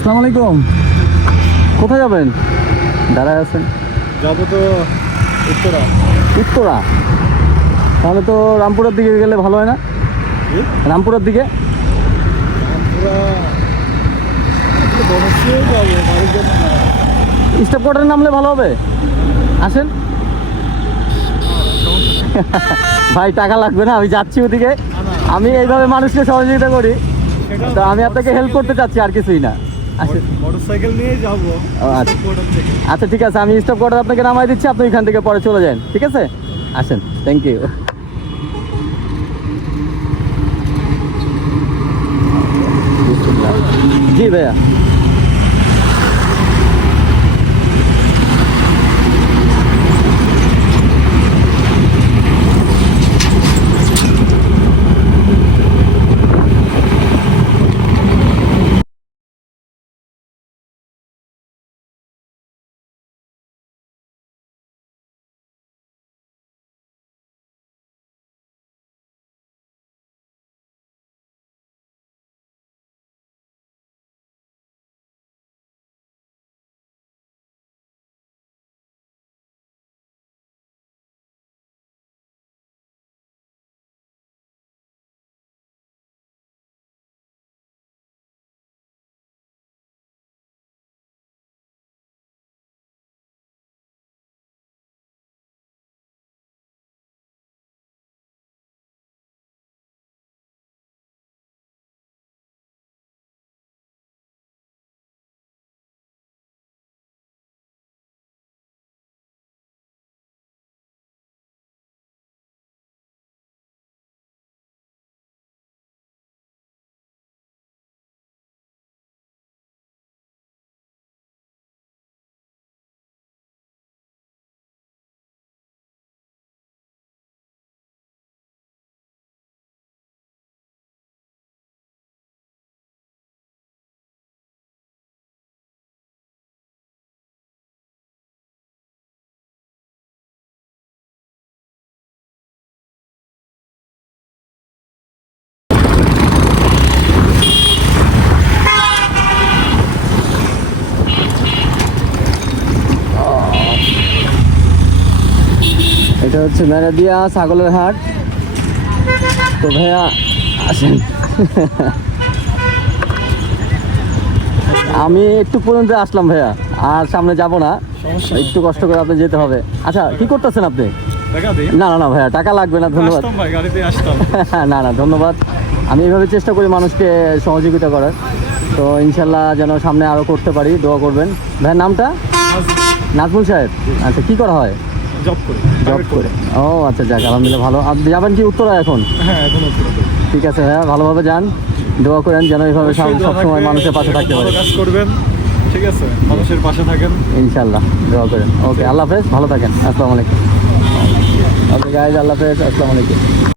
আসসালামু আলাইকুম কোথায় যাবেন? দাঁড়ায় আছেন। যাব তো উত্তরা। উত্তরা? তাহলে তো রামপুরের দিকে গেলে ভালো হয় না? রামপুরের দিকে। স্টাফ কোয়ার্টারে নামলে ভালো হবে। আসেন। ভাই টাকা লাগবে না আমি যাচ্ছি ওদিকে। আমি এইভাবে মানুষকে সহযোগিতা করি। তো আমি আপনাকে হেল্প করতে চাচ্ছি আর কিছুই না। যাব আচ্ছা। আচ্ছা ঠিক আছে আমি স্টপ করে আপনাকে নামাই দিচ্ছি আপনি এখান থেকে পরে চলে যান ঠিক আছে? আসেন থ্যাংক ইউ জি ভাইয়া। হচ্ছে ম্যারাদিয়া ছাগলের হাট। তো ভাইয়া আসেন। আমি একটু পর্যন্ত আসলাম ভাইয়া আর সামনে যাব না। একটু কষ্ট করে আপনি যেতে হবে। আচ্ছা কি করতেছেন আপনি? না না না ভাইয়া টাকা লাগবে না ধন্যবাদ। না না ধন্যবাদ। আমি এভাবে চেষ্টা করি মানুষকে সহযোগিতা করার। তো ইনশাল্লাহ যেন সামনে আরও করতে পারি দোয়া করবেন। ভাইয়ের নামটা? নাজমুল সাহেব। আচ্ছা কি করা হয়? জব করি। জব করে। ও আচ্ছা যাক আলহামদুলিল্লাহ ভালো। আপনি যাবেন কি উত্তরা এখন? হ্যাঁ এখন উত্তরা। ঠিক আছে ভাইয়া ভালোভাবে যান। দোয়া করেন যেন এইভাবে সবসময় মানুষের পাশে থাকতে পারে। কাজ করবেন ঠিক আছে? মানুষের পাশে থাকেন। ইনশাল্লাহ দোয়া করেন। ওকে আল্লাহ হাফেজ ভালো থাকেন আসসালামু আলাইকুম। ওকে গাইজ আল্লাহ হাফেজ আসসালামু আলাইকুম।